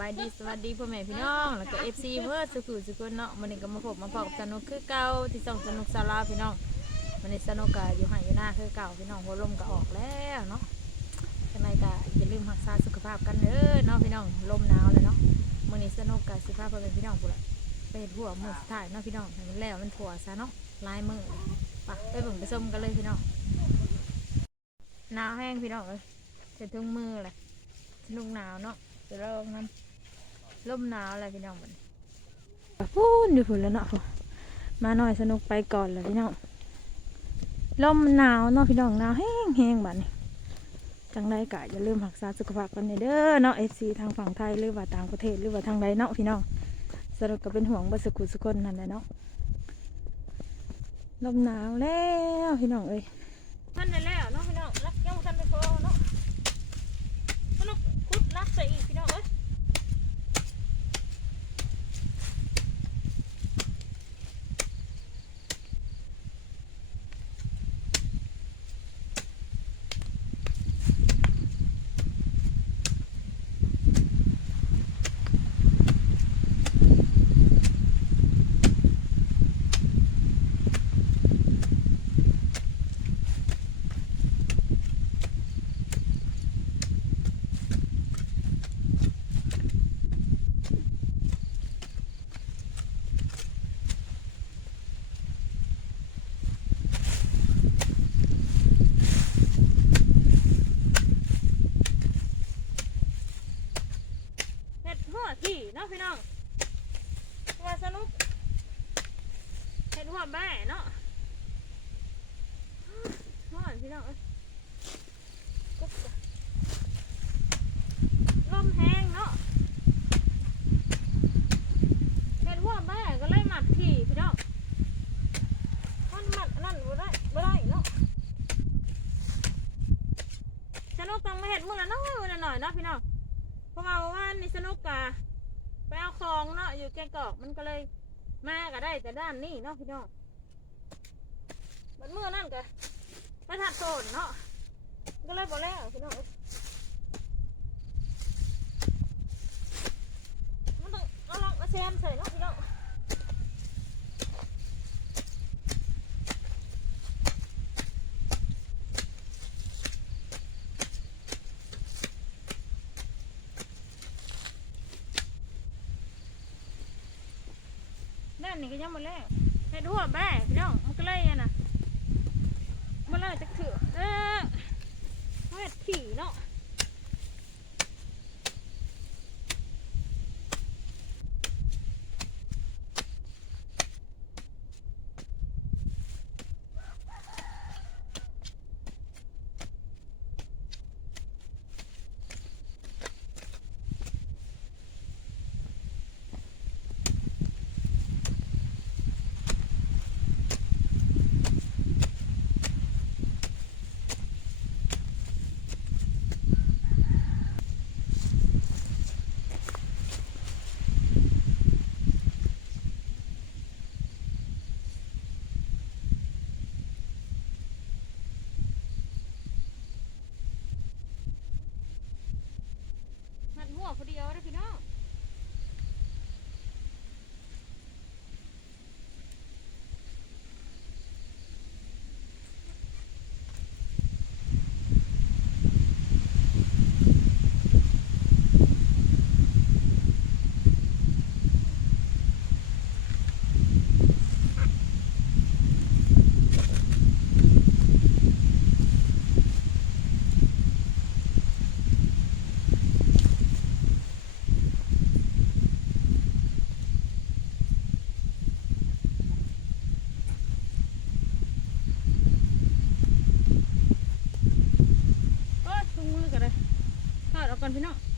บายดีสวัสดีพ่อแม่พี่น้อง แล้วก็เอฟซีเพื่อสุขุสุขคนเนาะมันนี้ก็มาพบมาพบสนุกคือเก่าที่ส่องสนุกสาราพี่น้องมันนี้สนุกกะอยู่ใหอยู่หน้าคือเก่าพี่น้องหัวลมก็ออกแล้วเนาะจังไรก็อย่าลืมรักษาสุขภาพกันเด้อเนาะพี่น้องลมหนาวเลยเนาะมันนี้สนุกกะสิภาพพ่อแม่พี่น้องพุ่นละไปเห็ดหัวมือสุดท้ายเนาะพี่น้องมันแล้วมันถั่วซะเนาะลายมือไปไปเบิ่งไปส้มกันเลยพี่น้องหนาวแห้งพี่น้องเอ้ยใส่ถุงมือเลยสนุกหนาวเนาะจะเริ่มน้ำ ลมหนาวอะไรพี่น้องมันพูนอยู่ฝุ่นแล้วเนาะมาหน่อยสนุกไปก่อนเลยพี่น้องลมหนาวเนาะพี่น้องหนาวแห้งแห้งบัดนี้จังไรกะอย่าลืมรักษาสุขภาพกันเด้อเนาะเอฟซีทางฝั่งไทยหรือว่าต่างประเทศหรือว่าทางใดเนาะพี่น้องสนุกก็เป็นห่วงบัสกุสคนนั่นแหละเนาะลมหนาวแล้วพี่น้องเอ้ยท่านได้แล้วเนาะพี่น้องรักยังท่านไม่พอเนาะสนุกคุดรักใส่อีกพี่น้องเอ้ย เห็ดหัวที่เนาะพี่น้องว่าสนุกเห็ดหัวแม่เนาะหัวพี่น้องเอ้ยกุ๊บจ้ะลมแห้งเนาะเห็ดหัวแม่ก็เลยหมัดที่พี่น้องมันหมัดอันนั่นบ่ได้บ่ได้เนาะสนุกต้องมาเห็ดมือละน้อยมือละหน่อยเนาะพี่น้อง เพราะว่าเมื่อว่านนี่สนุกกะไปเอาของเนาะอยู่แกงกอกมันก็เลย มาก็ได้แต่ด้านนี้เนาะพี่น้องมันเมื่อนั่นกะไปถัดโซนเนาะก็เลยบอกแล้วพี่น้องมันต้องเอาลองมาแซมใส่เนาะพี่น้อง นี่ก็ยังหมดแล้วให้ดูว่าแบ่พี่น้องมันก็เลยอะนะมันเลยจะถือเออเฮ็ดถี่เนาะ หันหัวพอดีเอาได้อพี่น้องโอ้ยถุงมือกันเลยถอดออ ก่อนพี่น้อง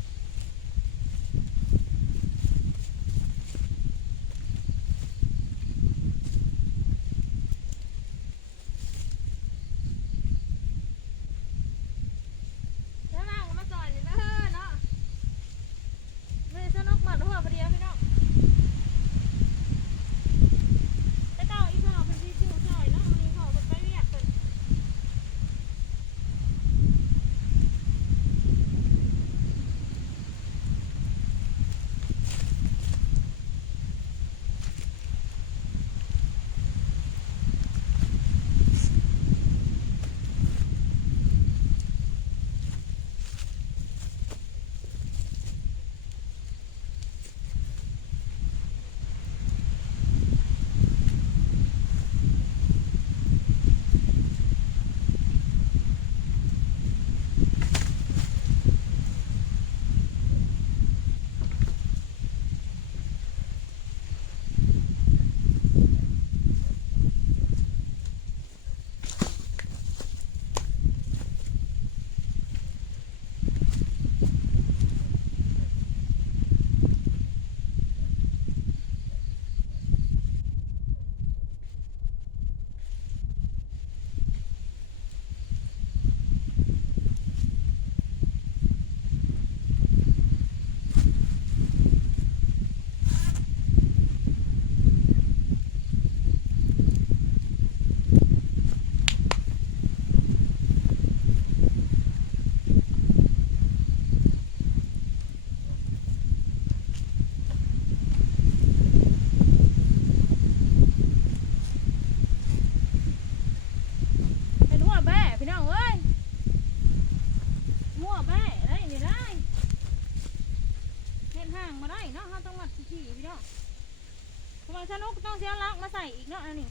สนุกต้องเสียลักมาใส่อีกเนาะอันนี้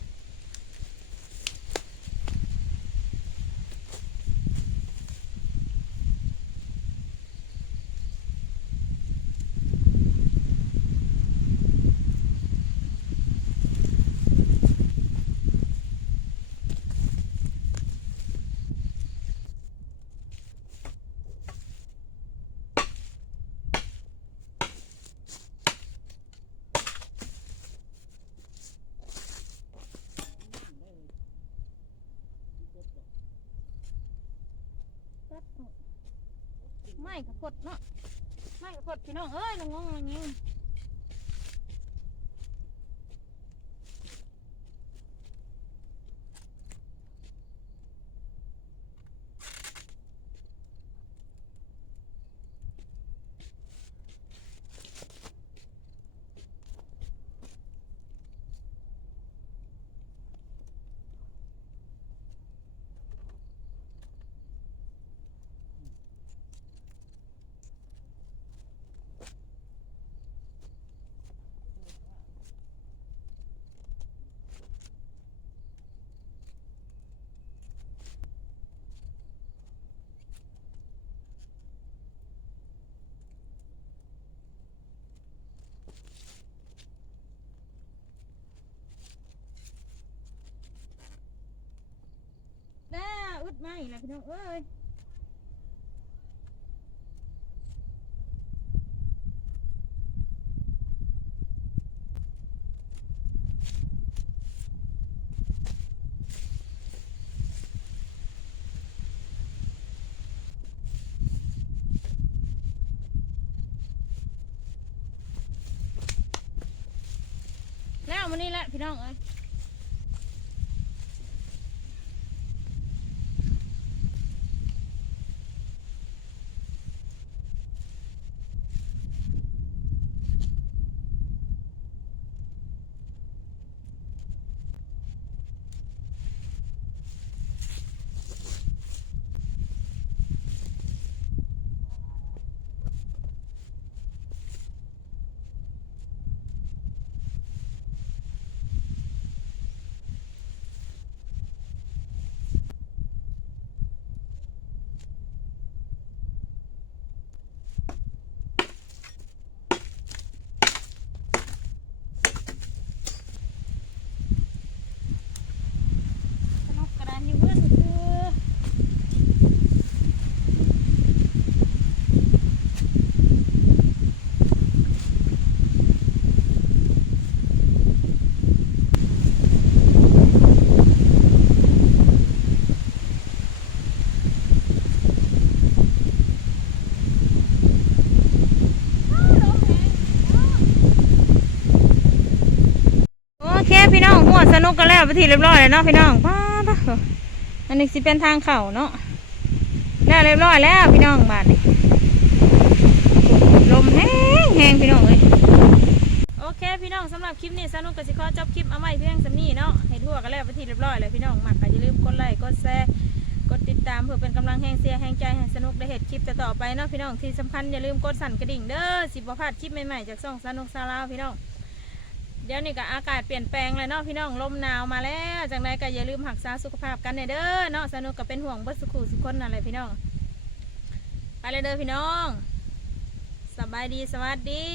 ไม่กดเนาะไม่กดพี่น้องเอ้ยลงงงอย่างนี้ได้อึด ไม่ละพี่น้องเอ้ยแล้วมันนี่แหละพี่น้องเอ้ย สนุกกระดานอยู่เพื่อนคือโอเคพี่น้องหัวสนุกกัน แล้วไปทีเรียบร้อยแล้วเนาะพี่น้องป้าเถอะอันนี้สิเป็นทางเข่าเนาะแล้วเรียบร้อยแล้วพี่น้องบ้านนี้ลมแห้งแห้งพี่น้องเอ้ยโอเคพี่น้องสำหรับคลิปนี้สนุกกับสิขอจบคลิปเอาไว้เพียงสำนี้เนาะให้ทั่วกันแล้วไปทีเรียบร้อยเลยพี่น้องมักก็อย่าลืมกดไลค์กดแชร์กดติดตามเพื่อเป็นกำลังแห่งเสียแห่งใจให้สนุกได้เห็นคลิปต่อไปเนาะพี่น้องที่สำคัญอย่าลืมกดสั่นกระดิ่งเด้อสิบ่พลาดคลิปใหม่ๆจากช่องสนุกซาลาวพี่น้อง เดี๋ยวนี้ก็อากาศเปลี่ยนแปลงเลยเนาะพี่น้องลมหนาวมาแล้วจากนั้นก็อย่าลืมหักษาสุขภาพกันเด้อเนาะสนุกก็เป็นห่วงบัสุขุสุขคนนั่นแหละพี่น้องไปเลยเด้อพี่น้องสบายดีสวัสดี